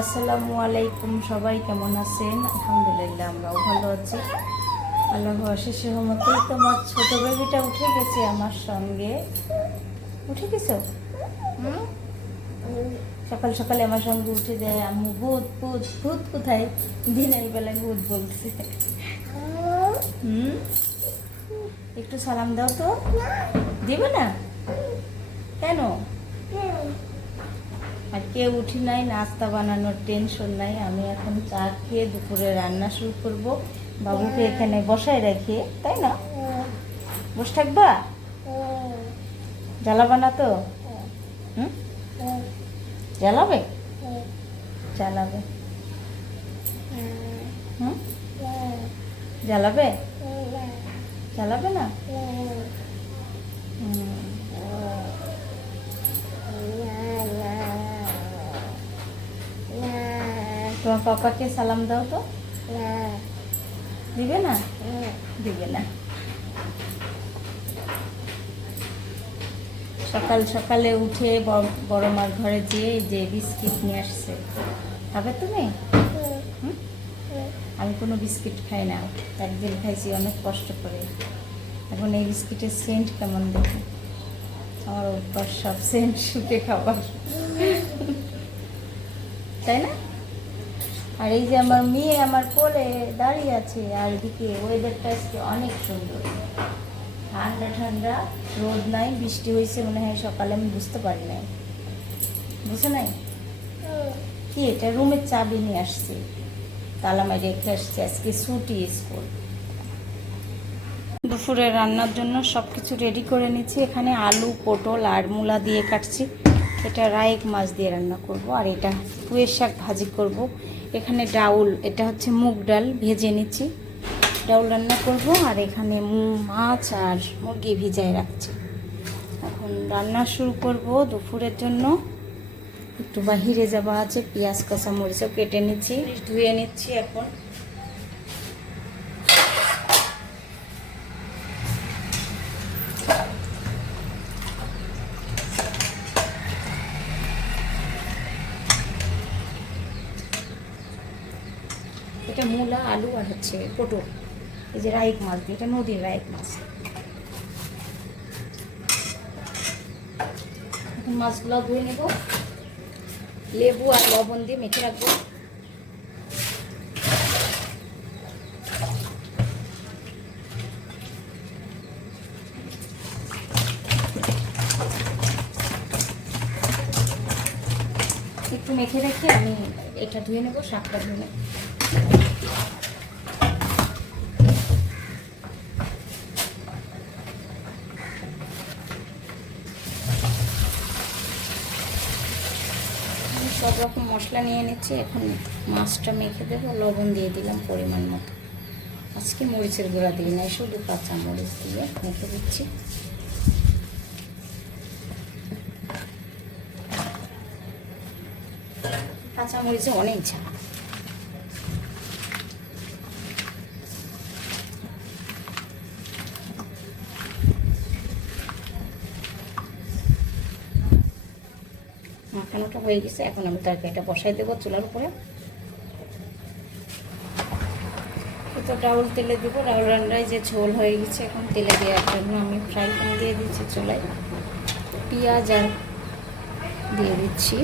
আসসালামু আলাইকুম, সবাই কেমন আছেন? আলহামদুলিল্লাহ, আমরাও ভালো আছি। আল্লাহ অশেষ রহমতেই তোমার ছোট বেবিটা উঠে গেছে আমার সঙ্গে। উঠে গেছো? সকাল সকালে আমার সঙ্গে উঠে যায় আমি ভূত ভূত ভূত কোথায়? দিনের বেলায় ভূত বলছে। একটু সালাম দাও তো। দিবে না? কেন? আর কেউ উঠি নাই নাস্তা বানানোর টেনশন নাই। আমি এখন চা খেয়ে দুপুরে রান্না শুরু করব। বাবুকে এখানে বসায় রেখে তাই না? বসে থাকবা? জ্বালাবা না তো? হুম? জ্বালাবে? জ্বালাবে। হুম? জ্বালাবে? জ্বালাবে না? তোমার পাপাকে সালাম দাও তো। দিবে না? দিবে না। সকাল সকালে উঠে বড় মার ঘরে যেয়ে যে বিস্কিট নিয়ে আসছে। খাবে তুমি? হুম? আমি কোনো বিস্কিট খাই না। একদিন খাইছি অনেক কষ্ট করে। এখন এই বিস্কিটের সেন্ট কেমন দেখি? আমার অভ্যাস সব সেন্ট শুকে খাবার। তাই না? আর এই যে আমার মেয়ে আমার কোলে দাঁড়িয়ে আছে আর এদিকে ওয়েদারটা আজকে অনেক সুন্দর। ঠান্ডা ঠান্ডা, রোদ নাই, বৃষ্টি হয়েছে মনে হয় সকালে, আমি বুঝতে পারি নাই। বুঝে নাই? কি এটা? রুমের চাবি নিয়ে আসছি। তালা মারি রেখে আসছি। আজকে ছুটি স্কুল। দুপুরে রান্নার জন্য সব কিছু রেডি করে নিচ্ছি। এখানে আলু, পটল আর মূলা দিয়ে কাটছি। এটা রায়েক মাছ দিয়ে রান্না করব, আর এটা পুয়ের শাক ভাজি করব। এখানে ডাউল, এটা হচ্ছে মুগ ডাল, ভেজে নিচ্ছি। ডাউল রান্না করব, আর এখানে মাছ আর মুরগি ভিজায় রাখছি। এখন রান্না শুরু করব দুপুরের জন্য। একটু বাহিরে যাওয়া আছে, পেঁয়াজ কাঁচা মরিচও কেটে নিচ্ছি, ধুয়ে নিচ্ছি এখন। এটা মূলা, আলু আর হচ্ছে পটল। এই যে রাইক মাছ দিয়ে এটা নদীর রাইক মাছ। এখন মাছগুলো ধুয়ে নেব। লেবু আর লবণ দিয়ে মেখে রাখব। একটু মেখে রেখে আমি এটা ধুয়ে নেব, শাকটা ধুয়ে নেব। সব রকম মশলা নিয়ে নিচ্ছি। এখন মাছটা মেখে দেবো, লবণ দিয়ে দিলাম পরিমাণ মতো। আজকে মরিচের গুঁড়া দিই না শুধু কাঁচা মরিচ দিয়ে মেখে দিচ্ছি। কাঁচা মরিচে অনেক ঝাল। মাখানোটা হয়ে গেছে, এখন আমি তরকারিটা বসাই দেবো চুলার উপরে। তো ডাউল তেলে দেবো, ডাউল রান্নায় যে ঝোল হয়ে গেছে, এখন তেলে দেওয়ার জন্য আমি ফ্রাই প্যান দিয়ে দিচ্ছি চুলায়। পেঁয়াজ আর দিয়ে দিচ্ছি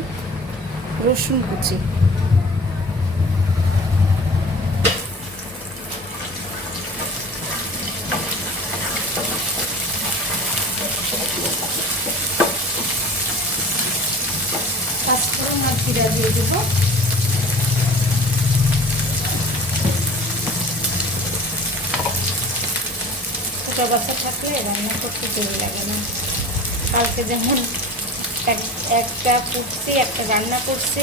রসুন কুচি পাঁচফোড়ন আর জিরা দিয়ে দেবো। ছোটো বাচ্চা থাকলে রান্না করতে দেরি লাগে না। কালকে যেমন এক- একটা কুটছি একটা রান্না করছি।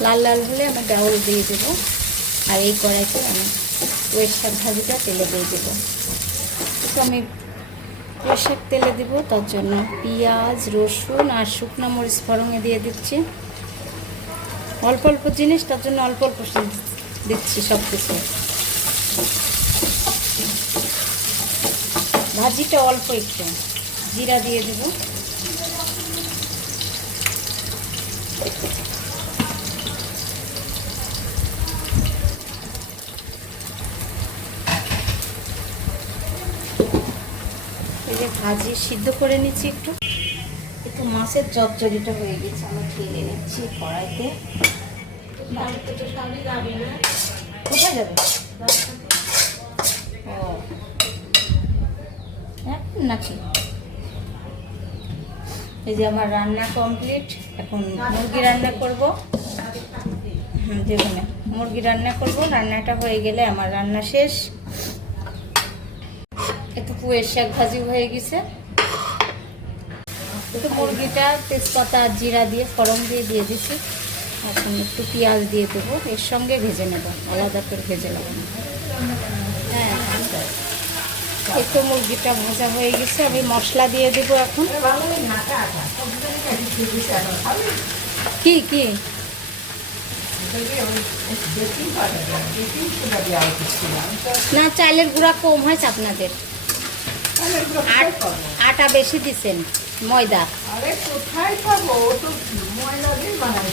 লাল লাল হলে আমি ডাউল দিয়ে দেবো। আর এই কড়াইতে আমি শাক ভাজিটা তেলে দিয়ে দেবো। তো আমি শাক তেলে দেবো, তার জন্য পেঁয়াজ, রসুন আর শুকনো মরিচ ফরঙে দিয়ে দিচ্ছি। অল্প অল্প জিনিস, তার জন্য অল্প অল্প দিচ্ছি সব কিছু ভাজিটা অল্প একটু, জিরা দিয়ে দেবো। যে ভাজি সিদ্ধ করে নিচ্ছি একটু। একটু মাছের চচ্চড়িটা হয়ে গেছে, আমি ঢেলে নিচ্ছি কড়াইতে। কোথায় যাবে? ও। এখন নাকি? এই যে আমার রান্না কমপ্লিট এখন মুরগি রান্না করব। দেখুন, মুরগি রান্না করব, রান্নাটা হয়ে গেলে আমার রান্না শেষ। পুয়ের শাক ভাজি হয়ে গেছে। একটু মুরগিটা তেজপাতা আর জিরা দিয়ে, ফড়ন দিয়ে দিয়ে দিচ্ছি এখন একটু পেঁয়াজ দিয়ে দেবো। এর সঙ্গে ভেজে নেব। আলাদা করে ভেজে নেব হ্যাঁ একটু মুরগিটা ভাজা হয়ে গেছে। আমি মশলা দিয়ে দেবো এখন। কি কি? না, চালের গুঁড়া কম হয়েছে আপনাদের আট- বেশি দিচ্ছেন ময়দা। আরে কোথায় পাবো? তো ময়লা দিয়ে বানাই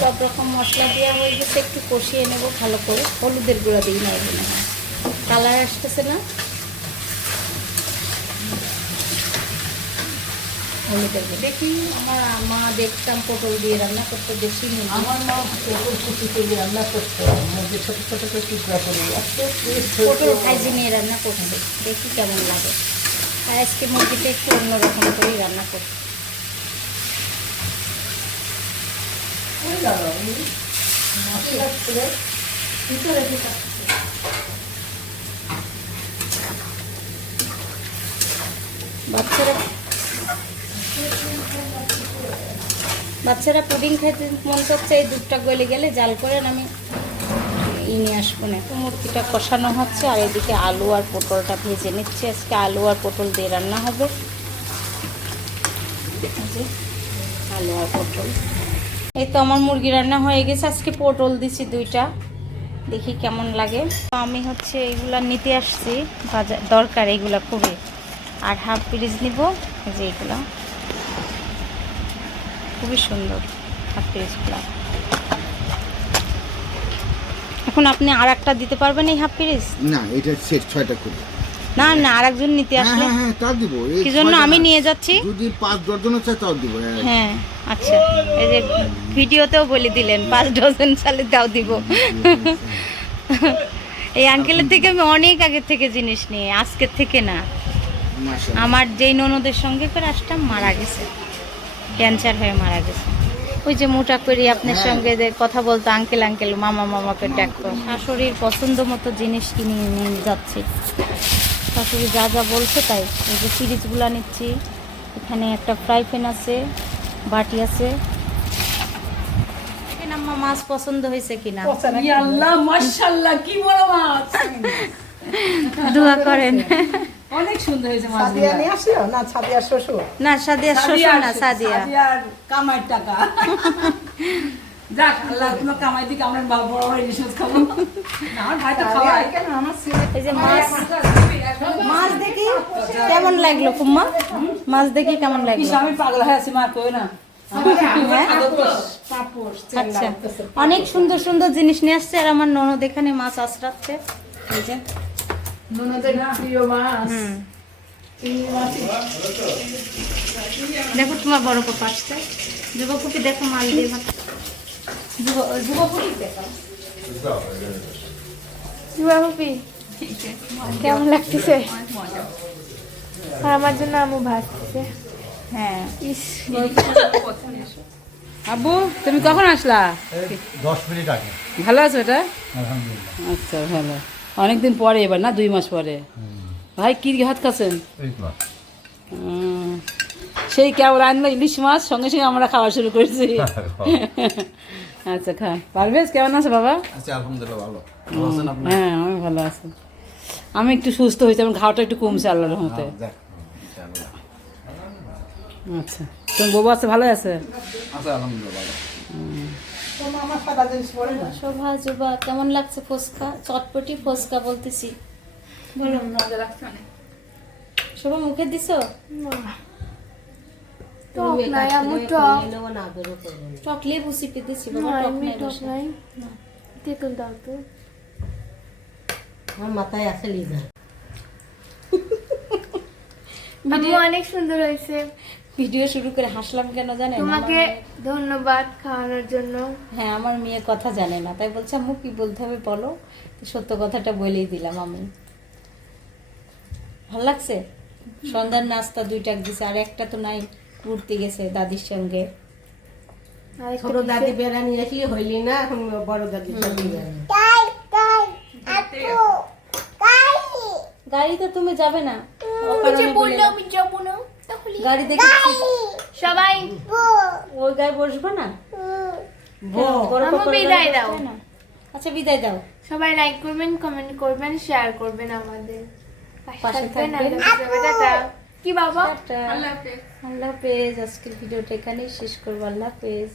সব রকম মশলা দেওয়া হয়ে গেছে একটু কষিয়ে নেব ভালো করে। হলুদের গুঁড়া দিই না কালার আসতেছে না? হলুদের গুঁড়ো দেখি আমার মা দেখতাম পটল দিয়ে রান্না করতে বেশি নেই আমার মা পটল কুচি করে রান্না করতো। মধ্যে ছোট ছোট করে টুকরা করে পটল ভাজি নিয়ে রান্না করছে। দেখি কেমন লাগে। আর আজকে মুরগিটা একটু অন্যরকম করেই রান্না করছে হয়ে গেল মশলা করে ভিতরে বাচ্চারা বাচ্চারা পুডিং খেতে মন করছে, এই দুধটা গলে গেলে জাল করে আমি নিয়ে আসব না। তো মূর্তিটা কষানো হচ্ছে আর এদিকে আলু আর পটলটা ভেজে নিচ্ছি। আজকে আলু আর পটল দিয়ে রান্না হবে। আলু আর পটল। এই তো আমার মুরগি রান্না হয়ে গেছে। আজকে পটল দিছি দুইটা। দেখি কেমন লাগে। তো আমি হচ্ছে এইগুলা নিতে আসছি। বাজার দরকার এইগুলা খুবই। আর হাফ পিরিজ নিব। যে এইগুলো। খুবই সুন্দর হাফ পিরিজগুলো এখন আপনি আর একটা দিতে পারবেন এই হাফ পিরিজ না এটা সেট ছয়টা করে। না না আর একজন নিতে হ্যাঁ আসলে। হ্যাঁ হ্যাঁ তাও দিব। এই কি জন্য আমি নিয়ে যাচ্ছি? যদি পাঁচ ডজন চাই তাও দিব হ্যাঁ। হ্যাঁ আচ্ছা। এই যে ভিডিওতেও বলে দিলেন পাঁচ ডজন সালে তাও দিব। এই আঙ্কেলের থেকে আমি অনেক আগে থেকে জিনিস নিই আজকের থেকে না। আমার যেই ননদের সঙ্গে করে আসতাম মারা গেছে। ক্যান্সার হয়ে মারা গেছে। ওই যে মোটা করে আপনার হ্যাঁ। সঙ্গে যে কথা বলতো আঙ্কেল আঙ্কেল মামা মামাকে ডাকতো। শাশুড়ির পছন্দ মতো জিনিস কিনে নিয়ে যাচ্ছি। শাশুড়ি যা যা বলছে তাই। এই যে ফ্রিজগুলো নিচ্ছি। এখানে একটা ফ্রাই প্যান আছে বাটি আছে। আম্মা মাছ পছন্দ হয়েছে কিনা? আল্লাহ মাশাআল্লাহ কি বড় মাছ। দোয়া করেন। অনেক সুন্দর হয়েছে মাছ সাদিয়া নিয়ে আসলো না সাদিয়া শ্বশুর? না সাদিয়া শ্বশুর না সাদিয়া। সাদিয়ার কামাইয়ের টাকা। যাক আল্লাহ কোনো কামাই দিকে আমরা বাবা বড় বড় ইলিশ খাব না আমার ভাই তো খাওয়ায়। এই যে মাছ মাছ দেখি কেমন লাগল কুম্মা মাছ দেখি কেমন লাগল? আমি পাগল হয়ে আছি মা কই না? হ্যাঁ? আচ্ছা। অনেক সুন্দর সুন্দর জিনিস নিয়ে আসছে আর আমার ননদ এখানে মাছ আশ্রাচ্ছে এই যে। দেখো তোমার বড় পাপা আসছে যুবকুপি দেখো মাছ দিয়ে যুবকুপি দেখো। কেমন লাগতেছে? আর আমার জন্য আমু ভাসতেছে হ্যাঁ। ইস। আব্বু তুমি কখন আসলা? দশ মিনিট আগে। ভালো আছো এটা? আলহামদুলিল্লাহ। আচ্ছা ভালো। অনেকদিন পরে এবার না দুই মাস পরে। ভাই কি হাত খাচ্ছেন? সেই কেমন আনলো ইলিশ মাছ সঙ্গে সঙ্গে আমরা খাওয়া শুরু করেছি। আচ্ছা খা। পারভেজ কেমন আছে বাবা? আচ্ছা আলহামদুলিল্লাহ ভালো। হ্যাঁ আমি ভালো আছি। আমি একটু সুস্থ হয়েছি আমার ঘাওটা একটু কমছে আল্লাহর রহমতে। আচ্ছা তোমার বউ আছে ভালো আছে? আচ্ছা আলহামদুলিল্লাহ ভালো। শোভা জুবা কেমন লাগছে ফুচকা? চটপটি ফুচকা বলতেছি। বলো মজা লাগছে অনেক। সবাই মুখে দিছো? টক লেবু চিপে তেঁতুল দাও তো। আমার মাথায় আছে লিজা। অনেক সুন্দর হয়েছে। ভিডিও শুরু করে হাসলাম কেন জানেন? তোমাকে ধন্যবাদ খাওয়ানোর জন্য। হ্যাঁ আমার মেয়ে কথা জানে না। তাই বলছে আম্মু কি বলতে হবে বলো? সত্য কথাটা বলেই দিলাম আমি। ভালো লাগছে? সন্ধ্যার নাস্তা দুইটা দিছে আর একটা তো নাই ঘুরতে গেছে দাদির সঙ্গে। ছোট দাদি বেড়া নিয়ে আসলে হইলি না এখন বড় যাবে। গাড়িতে তুমি যাবে না? বলল আমি যাব না। গাড়ি দেখে সবাই। ওই গায়ে বসবে না? বিদায় দাও। আচ্ছা বিদায় দাও। সবাই লাইক করবেন কমেন্ট করবেন শেয়ার করবেন আমাদের। পাশে। আল্লাহ হাফেজ, কি বাবা। আল্লাহ হাফেজ। আজকের ভিডিওটা এখানেই শেষ করব। আল্লাহ হাফেজ।